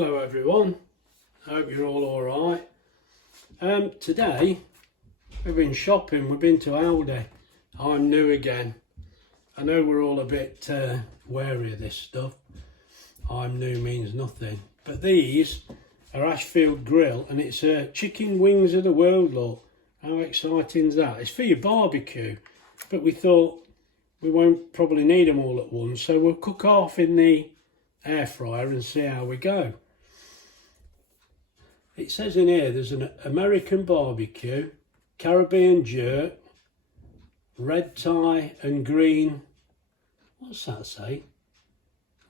Hello everyone, I hope you're all alright. Today we've been shopping, we've been to Aldi. I'm new again. I know we're all a bit wary of this stuff. I'm new means nothing. But these are Ashfield Grill and it's chicken wings of the world, look. How exciting is that? It's for your barbecue, but we thought we won't probably need them all at once, so we'll cook half in the air fryer and see how we go. It says in here there's an American barbecue, Caribbean jerk, red tie and green. What's that say?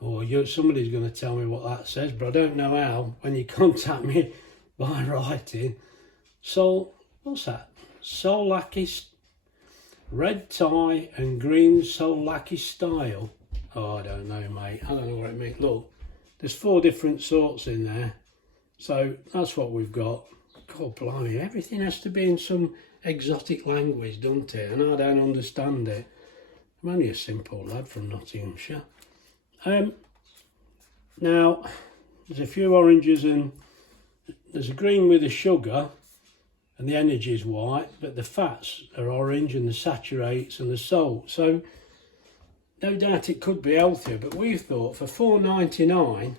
Oh, somebody's going to tell me what that says, but I don't know how when you contact me by writing. So, what's that? Souvlaki, red tie and green souvlaki style. Oh, I don't know, mate. I don't know what it means. Look, there's 4 different sorts in there. So that's what we've got. God blimey, everything has to be in some exotic language, doesn't it? And I don't understand it. I'm only a simple lad from Nottinghamshire. Now, there's a few oranges and there's a green with the sugar and the energy is white, but the fats are orange and the saturates and the salt. So no doubt it could be healthier, but we've thought for $4.99,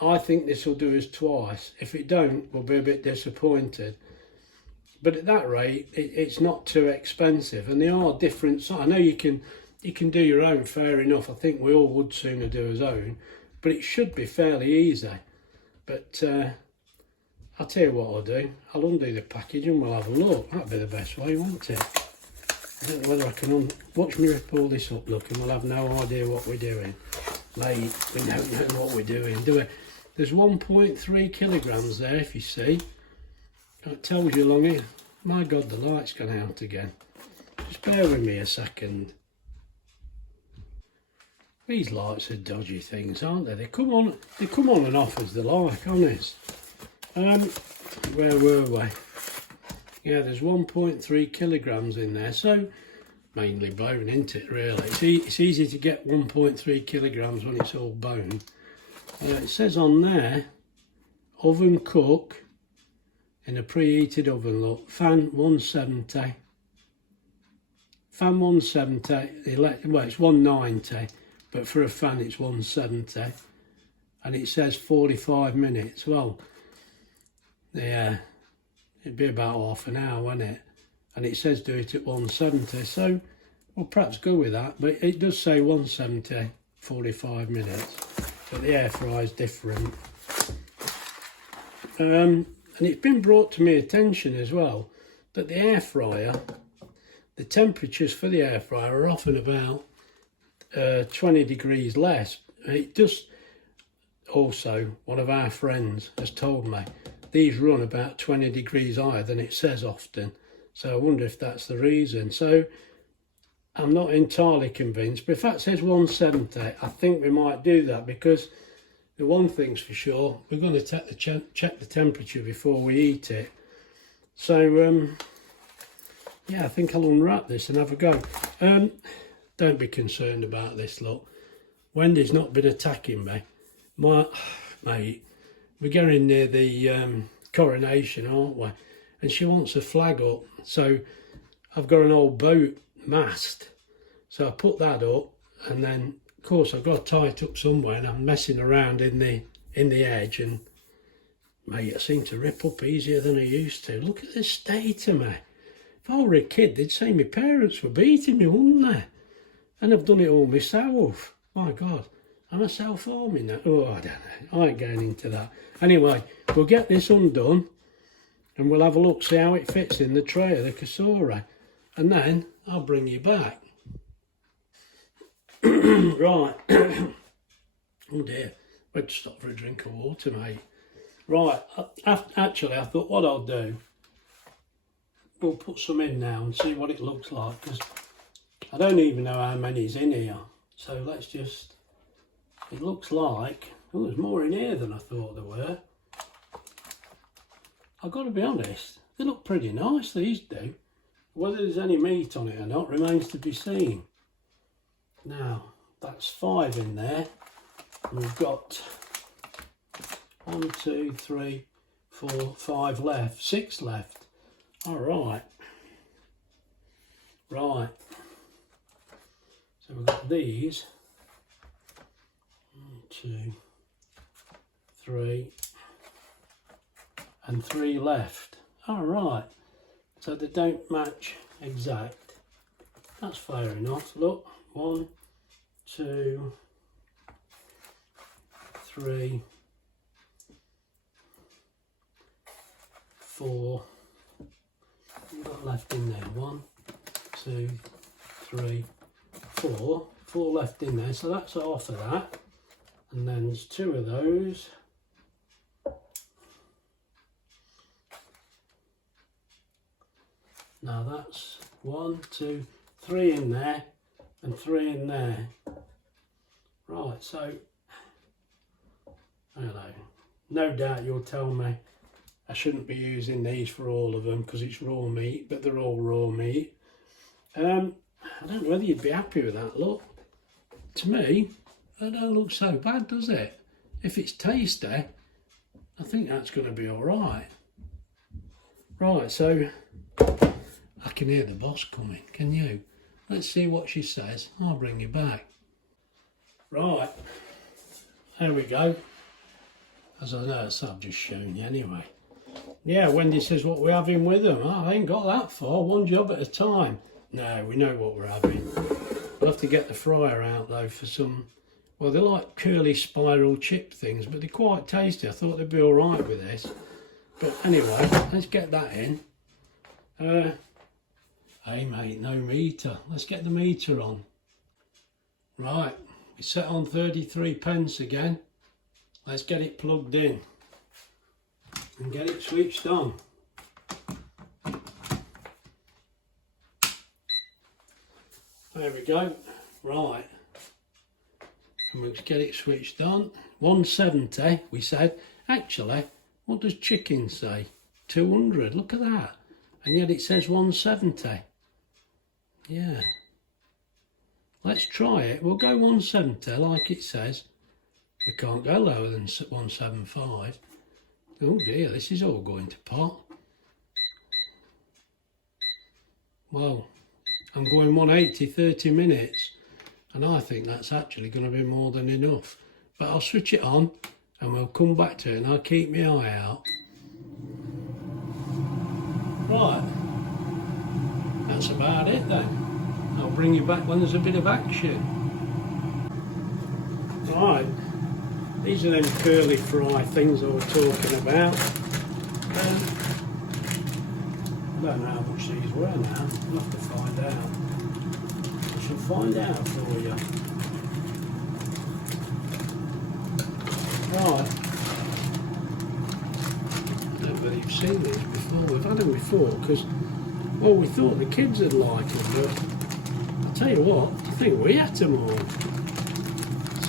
I think this will do us twice. If it don't, we'll be a bit disappointed. But at that rate, it's not too expensive, and they are different. So I know you can do your own, fair enough. I think we all would sooner do our own, but it should be fairly easy. But I'll tell you what I'll do. I'll undo the package and we'll have a look. That'd be the best way, won't it? I don't know whether I can watch me rip all this up, look, and we'll have no idea what we're doing. Mate, we don't know what we're doing, do we? There's 1.3 kilograms there, if you see. It tells you along here. My God, the light's gone out again. Just bear with me a second. These lights are dodgy things, aren't they? They come on and off as they like, honest. Where were we? Yeah, there's 1.3 kilograms in there, so mainly bone, isn't it, really? It's easy to get 1.3 kilograms when it's all bone. It says on there, oven cook in a preheated oven, look, fan 170. Fan 170, well, it's 190, but for a fan it's 170. And it says 45 minutes. Well, yeah, it'd be about half an hour, wouldn't it? And it says do it at 170, so we'll perhaps go with that. But it does say 170, 45 minutes. But the air fryer is different. And it's been brought to my attention as well that the air fryer, the temperatures for the air fryer are often about 20 degrees less. It just, also, one of our friends has told me, these run about 20 degrees higher than it says often. So I wonder if that's the reason. So I'm not entirely convinced, but if that says 170, I think we might do that, because the one thing's for sure, we're going to check the temperature before we eat it. So, yeah, I think I'll unwrap this and have a go. Don't be concerned about this, look. Wendy's not been attacking me. Mate, we're going near the coronation, aren't we? And she wants a flag up. So I've got an old boat mast. So I put that up, and then of course I've got to tie it up somewhere, and I'm messing around in the edge, and mate, I seem to rip up easier than I used to. Look at the state of me. If I were a kid, they'd say my parents were beating me, wouldn't they? And I've done it all myself. My God, I'm a self-harming now. Oh, I don't know. I ain't going into that. Anyway, we'll get this undone and we'll have a look, see how it fits in the tray of the cassoulet. And then I'll bring you back. Right. Oh dear. We'd stop for a drink of water, mate. Right. Actually, I thought what I'll do, we'll put some in now and see what it looks like, because I don't even know how many's in here. So let's just, it looks like, oh, there's more in here than I thought there were. I've got to be honest, they look pretty nice, these do. Whether there's any meat on it or not remains to be seen. Now, that's 5 in there. We've got 1, 2, 3, 4, 5 left, 6 left. All right. Right. So we've got these. 1, 2, 3, and 3 left. All right. So they don't match exact. That's fair enough. Look, 1, 2, 3, 4. We've got left in there. 1, 2, 3, 4. 4 left in there. So that's half of that. And then there's 2 of those. Now that's 1, 2, 3 in there and 3 in there. Right, so I don't know. No doubt you'll tell me I shouldn't be using these for all of them because it's raw meat, but they're all raw meat. I don't know whether you'd be happy with that look. To me, that don't look so bad, does it? If it's tasty, I think that's going to be all right. Right, so I can hear the boss coming, can you? Let's see what she says. I'll bring you back. Right, there we go. As I know, I've just shown you anyway. Yeah, Wendy says what we're having with them. Oh, I ain't got that far, one job at a time. No, we know what we're having. We'll have to get the fryer out though for some, well, they're like curly spiral chip things, but they're quite tasty. I thought they'd be all right with this. But anyway, let's get that in. Hey mate, no meter. Let's get the meter on. Right, we set on 33 pence again. Let's get it plugged in and get it switched on. There we go. Right, and we'll get it switched on. 170 we said. Actually, what does chicken say? 200, look at that. And yet it says 170. Yeah. Let's try it. We'll go 170 like it says. We can't go lower than 175. Oh dear, this is all going to pot. Well, I'm going 180, 30 minutes. And I think that's actually going to be more than enough. But I'll switch it on and we'll come back to it and I'll keep my eye out. Right. That's about it then. I'll bring you back when there's a bit of action. Right, these are them curly fry things I was talking about. I don't know how much these were now, I'll have to find out. I shall find out for you. Right, I don't know whether you've seen these before. We've had them before because, well, we thought the kids would like them, but I'll tell you what, I think we had them all.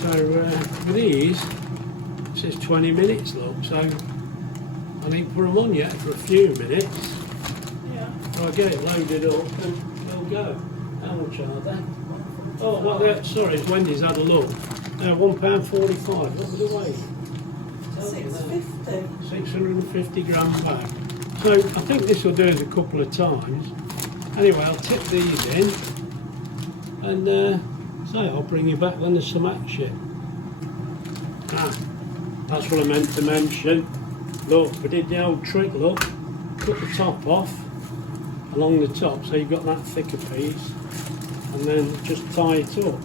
So with these, it says 20 minutes look, so I need to put them on yet for a few minutes. Yeah. So I'll get it loaded up and they'll go. How much are they? Oh, well, sorry, Wendy's had a look. £1.45. What was the weight? 650. 650 gram bag. So I think this will do us a couple of times. Anyway, I'll tip these in and so I'll bring you back when there's some action. That's what I meant to mention. Look, we did the old trick, look. Cut the top off along the top so you've got that thicker piece and then just tie it up.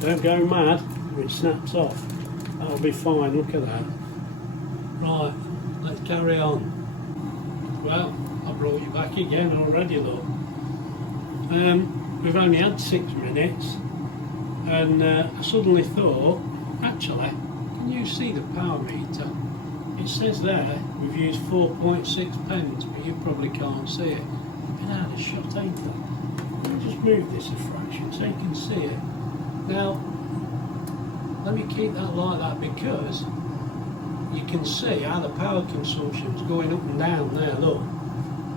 Don't go mad if it snaps off. That'll be fine, look at that. Right, let's carry on. Well, I brought you back again already, look. We've only had 6 minutes and I suddenly thought, actually, can you see the power meter? It says there we've used 4.6 pence, but you probably can't see it. Been out of shot, ain't it? Let me just move this a fraction so you can see it. Now, let me keep that like that because you can see how the power consumption is going up and down there, look.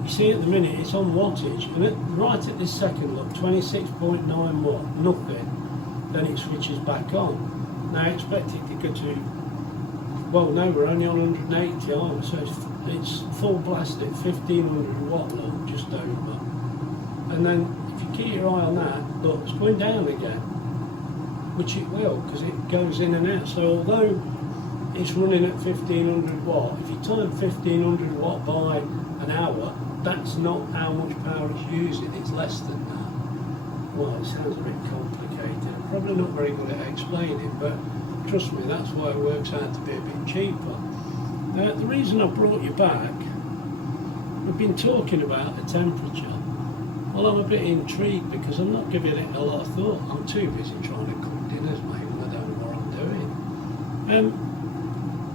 You see at the minute it's on wattage, and right at this second, look, 26.9 watt, nothing. Then it switches back on. Now I expect it to go to well, no, we're only on 180, aren't we? So it's full blast at 1500 watt, look, just over. And then if you keep your eye on that, look, it's going down again, which it will, because it goes in and out. So although it's running at 1500 watt, if you time 1500 watt by an hour, that's not how much power it's using, it's less than that. Well, it sounds a bit complicated. I'm probably not very good at explaining, but trust me, that's why it works out to be a bit cheaper. The reason I brought you back, we've been talking about the temperature. Well, I'm a bit intrigued because I'm not giving it a lot of thought. I'm too busy trying to cook dinners, mate, and I don't know what I'm doing.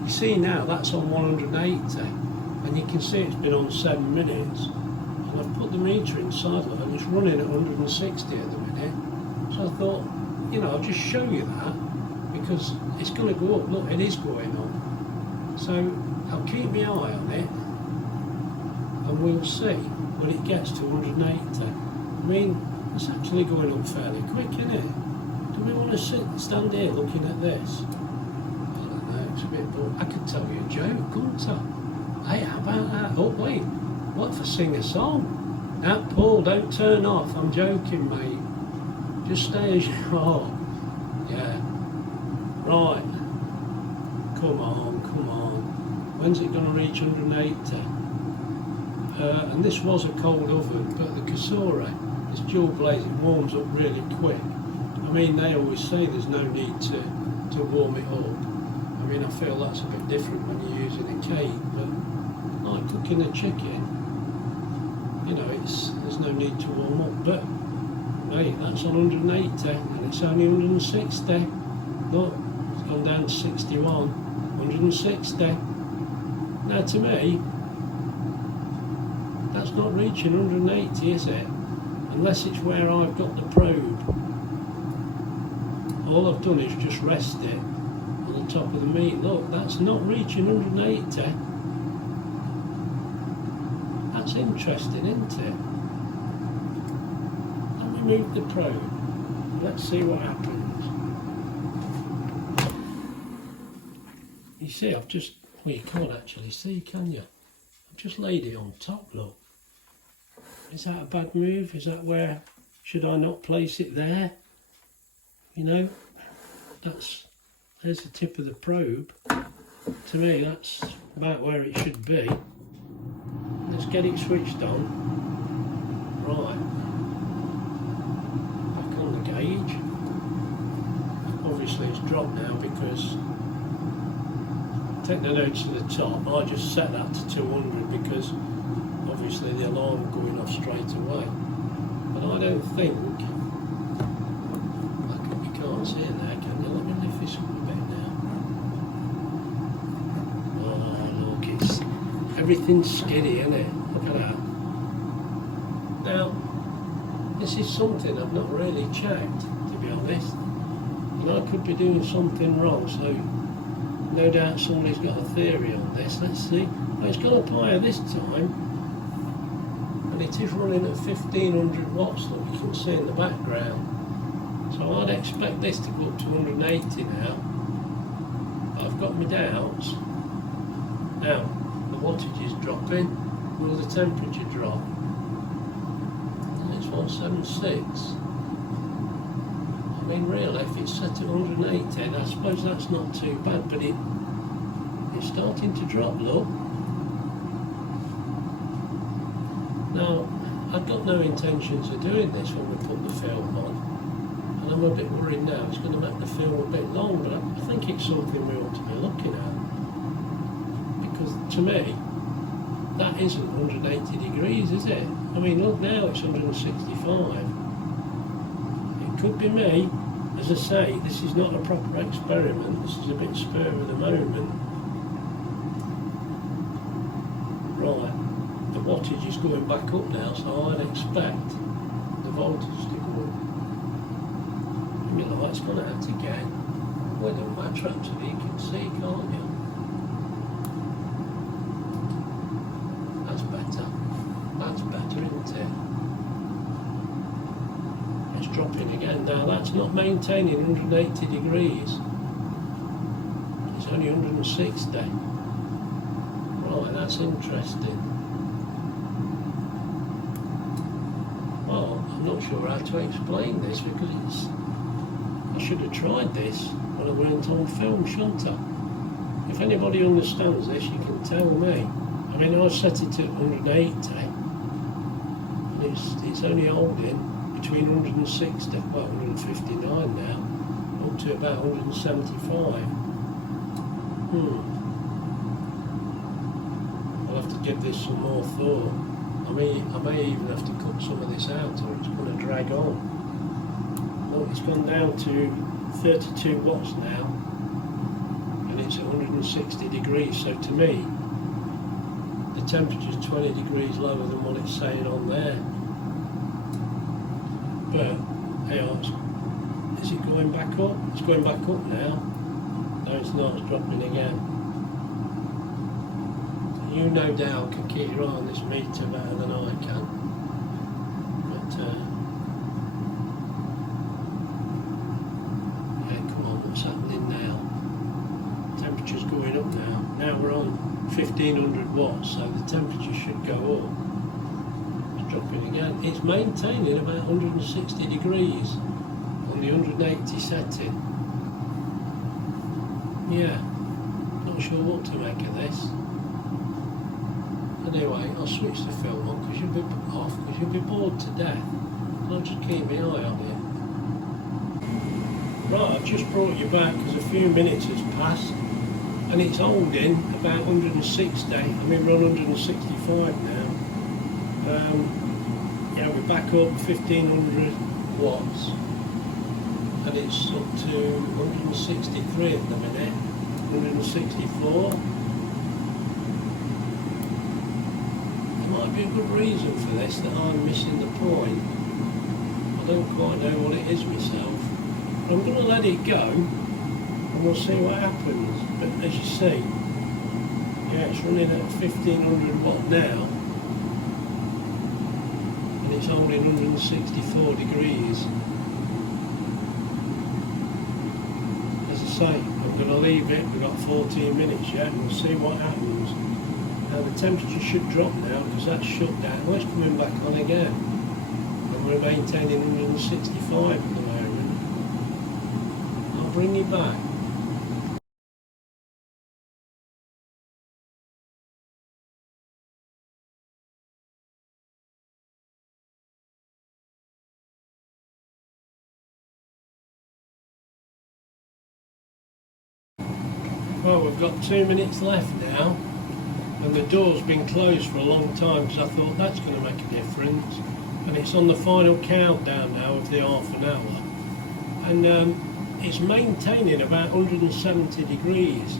You see now, that's on 180, and you can see it's been on 7 minutes. And I've put the meter inside of it, and it's running at 160 at the minute. So I thought, you know, I'll just show you that, because it's going to go up. Look, it is going on. So I'll keep my eye on it, and we'll see when it gets to 180. I mean, it's actually going up fairly quick, isn't it? Do we want to stand here looking at this? I don't know, it's a bit boring. I could tell you a joke, couldn't I? Hey, how about that? Oh, wait, what if I sing a song? Now, Paul, don't turn off. I'm joking, mate. Just stay as you are. Yeah. Right. Come on, come on. When's it going to reach 180? And this was a cold oven, but the Kasura, it's dual blaze, it warms up really quick. I mean, they always say there's no need to warm it up. I mean, I feel that's a bit different when you're using a cake, but like cooking a chicken, you know, there's no need to warm up. But, mate, that's on 180, and it's only 160. Look, it's gone down to 61, 160. Now, to me, that's not reaching 180, is it? Unless it's where I've got the probe. All I've done is just rest it on the top of the meat. Look, that's not reaching 180. That's interesting, isn't it? Let me move the probe. Let's see what happens. You see, I've just, well, you can't actually see, can you? I've just laid it on top, look. Is that a bad move? Is that where, should I not place it there? You know, there's the tip of the probe. To me, that's about where it should be. Let's get it switched on. Right. Back on the gauge. Obviously it's dropped now because, take the notes to the top, I just set that to 200 because obviously the alarm going off straight away. But I don't think, you can't see it there, can you? Let me lift this up a bit now. Oh look, everything's skiddy, isn't it? Look at that. Now, this is something I've not really checked, to be honest. And I could be doing something wrong, so no doubt somebody's got a theory on this. Let's see. Well, it's gone up higher this time. And it is running at 1500 watts, look, you can see in the background. So I'd expect this to go up to 180 now. But I've got my doubts. Now, the wattage is dropping. Will the temperature drop? It's 176. I mean, really, if it's set at 180, I suppose that's not too bad, but it's starting to drop, look. Now, I've got no intentions of doing this when we put the film on, and I'm a bit worried now it's going to make the film a bit long, but I think it's something we ought to be looking at, because to me, that isn't 180 degrees, is it? I mean, look now, it's 165. It could be me. As I say, this is not a proper experiment, this is a bit spur of the moment. Right. The wattage is going back up now, so I'd expect the voltage to go up. You know, it's going to have to get with a matter actually, you can see, can't you? That's better. That's better, isn't it? It's dropping again now. That's not maintaining 180 degrees. It's only 160. Right, that's interesting. Well, I'm not sure how to explain this because I should have tried this when I went on film, shouldn't I? If anybody understands this, you can tell me. I mean, I set it at 180, and it's only holding between 160, well, 159 now, up to about 175. I'll have to give this some more thought. I may even have to cut some of this out, or it's going to drag on. Look, it's gone down to 32 watts now, and it's at 160 degrees. So to me, the temperature's 20 degrees lower than what it's saying on there. But hey, is it going back up? It's going back up now. No, it's not. It's dropping again. You no doubt can keep your eye on this meter better than I can. But yeah, come on, what's happening now? Temperature's going up now. Now we're on 1500 watts, so the temperature should go up. It's dropping again. It's maintaining about 160 degrees on the 180 setting. Yeah, not sure what to make of this. Anyway, I'll switch the film on because you'll be bored to death. I'll just keep my eye on it. Right, I've just brought you back because a few minutes has passed and it's holding about 160. I mean, we're on 165 now. Yeah, we're back up 1500 watts and it's up to 163 at the minute, 164. Might be a good reason for this, that I'm missing the point. I don't quite know what it is myself. But I'm going to let it go and we'll see what happens. But as you see, yeah, it's running at 1500 watt now and it's holding 164 degrees. As I say, I'm going to leave it. We've got 14 minutes yet and we'll see what happens. Now the temperature should drop now because that's shut down. Well, it's coming back on again. And we're maintaining 165 at the moment. I'll bring you back. Well, we've got 2 minutes left now. And the door's been closed for a long time because I thought that's going to make a difference. And it's on the final countdown now of the half an hour. And it's maintaining about 170 degrees.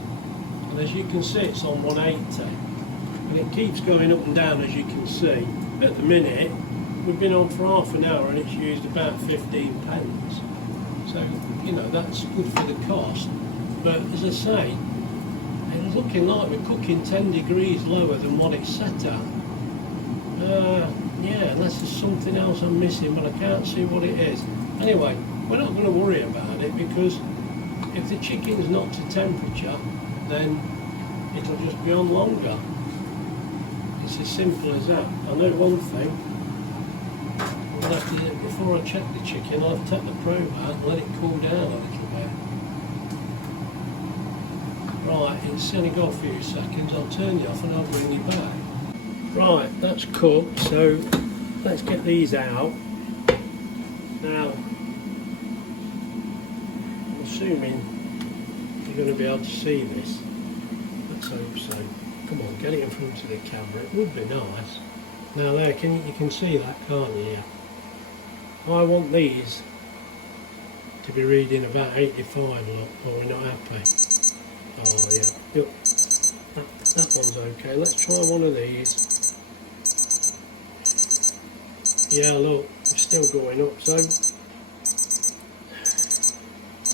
And as you can see, it's on 180. And it keeps going up and down, as you can see. At the minute, we've been on for half an hour and it's used about 15 pence. So, you know, that's good for the cost. But as I say, it's looking like we're cooking 10 degrees lower than what it's set at. Yeah, unless there's something else I'm missing, but I can't see what it is. Anyway, we're not going to worry about it because if the chicken's not to temperature, then it'll just be on longer. It's as simple as that. I know one thing. I'll have to, before I check the chicken, I'll have to take the probe out and let it cool down a little bit. Right, it's only got a few seconds. I'll turn you off and I'll bring you back. Right, that's cooked, so let's get these out. Now, I'm assuming you're going to be able to see this. Let's hope so. Come on, get it in front of the camera. It would be nice. Now there, you can see that, can't you? I want these to be reading about 85, look, or we're not happy. Oh yeah, look, that one's okay. Let's try one of these. Yeah, look, it's still going up. So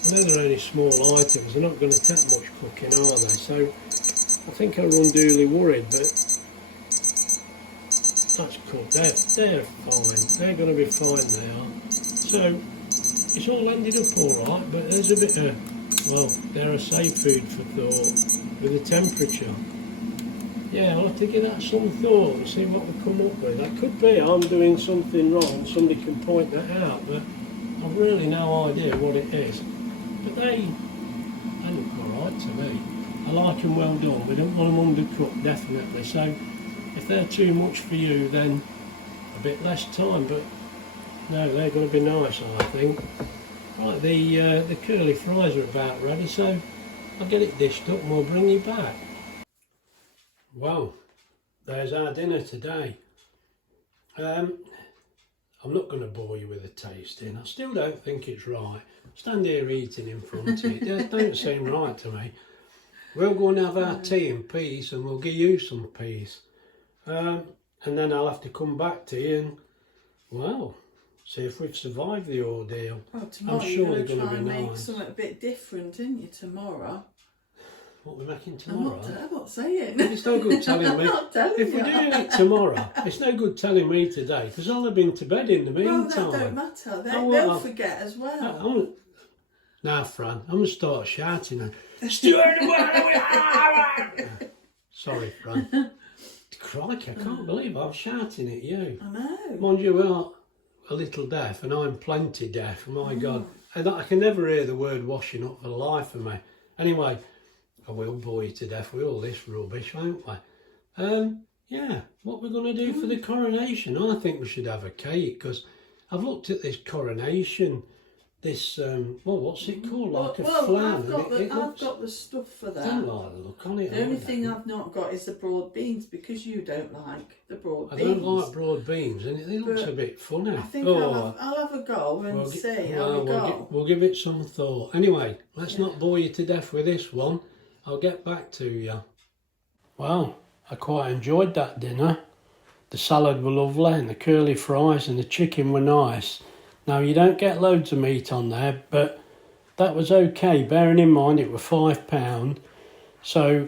I know they're only small items. They're not going to take much cooking, are they? So I think I'm unduly worried, but that's cooked. They're fine. They're going to be fine. They are. So it's all ended up all right, but there's a bit of well, dare I say food for thought with the temperature. Yeah, I'll have to give that some thought and see what we come up with. That could be I'm doing something wrong, somebody can point that out, but I've really no idea what it is. But they look alright to me. I like them well done. We don't want them undercooked, definitely. So if they're too much for you, then a bit less time, but no, they're going to be nice, I think. Right, the curly fries are about ready, so I'll get it dished up and we'll bring you back. Well, there's our dinner today. I'm not going to bore you with a tasting. I still don't think it's right. Stand here eating in front of it. It don't seem right to me. We'll go and have our tea in peace and we'll give you some peace. And then I'll have to come back to you and, well, see if we've survived the ordeal. Well, tomorrow I'm sure you're they're going to be make nice. something a bit different, aren't you, tomorrow? What we're making tomorrow? I'm not saying. It's no good telling me. I'm not telling If you. we're doing it tomorroa, it's no good telling me today because I'll have been to bed in the Well, meantime. that don't matter. Oh, They'll forget as well. Now, Fran, I'm going to start shouting now. Stuart, sorry, Fran. Crikey, I can't believe I'm shouting at you. I know. Mind you, we are a little deaf and I'm plenty deaf. My God. And I can never hear the word washing up for the life of me. Anyway, I will bore you to death with all this rubbish, won't we? Yeah, what we're going to do for the coronation? I think we should have a cake because I've looked at this coronation, this, well, what's it called? Like a flan. I've got the stuff for that. I don't like the look on it. The only thing I've not got is the broad beans because you don't like the broad beans. I don't like broad beans and it looks a bit funny. I think I'll have a go and see how we go. We'll give it some thought. Anyway, let's not bore you to death with this one. I'll get back to you. Well, I quite enjoyed that dinner. The salad were lovely and the curly fries and the chicken were nice. Now, you don't get loads of meat on there, but that was okay, bearing in mind it were £5. So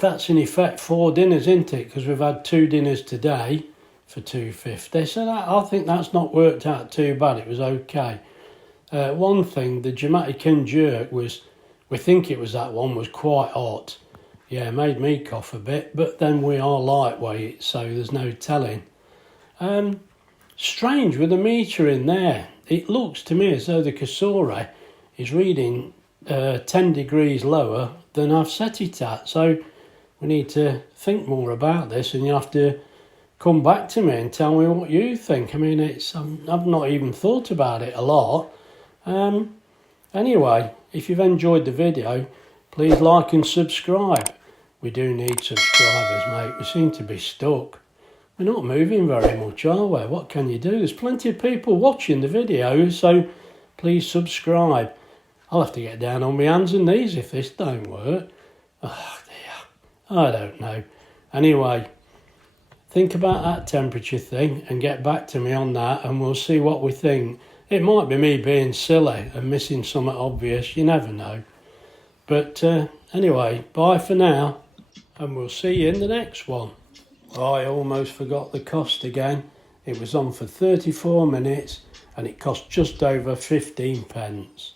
that's in effect 4 dinners, isn't it? Because we've had 2 dinners today for £2.50. So I think that's not worked out too bad. It was okay. One thing, the Jamaican jerk was, we think it was that one, was quite hot. Yeah, it made me cough a bit, but then we are lightweight, so there's no telling. Strange with the meter in there. It looks to me as though the Kasore is reading 10 degrees lower than I've set it at. So we need to think more about this and you have to come back to me and tell me what you think. I mean, I've not even thought about it a lot. Anyway, if you've enjoyed the video, please like and subscribe. We do need subscribers, mate. We seem to be stuck. We're not moving very much, are we? What can you do? There's plenty of people watching the videos, so please subscribe. I'll have to get down on my hands and knees if this don't work. Oh dear, I don't know. Anyway, think about that temperature thing and get back to me on that and we'll see what we think. It might be me being silly and missing something obvious, you never know. But anyway, bye for now and we'll see you in the next one. I almost forgot the cost again. It was on for 34 minutes and it cost just over 15 pence.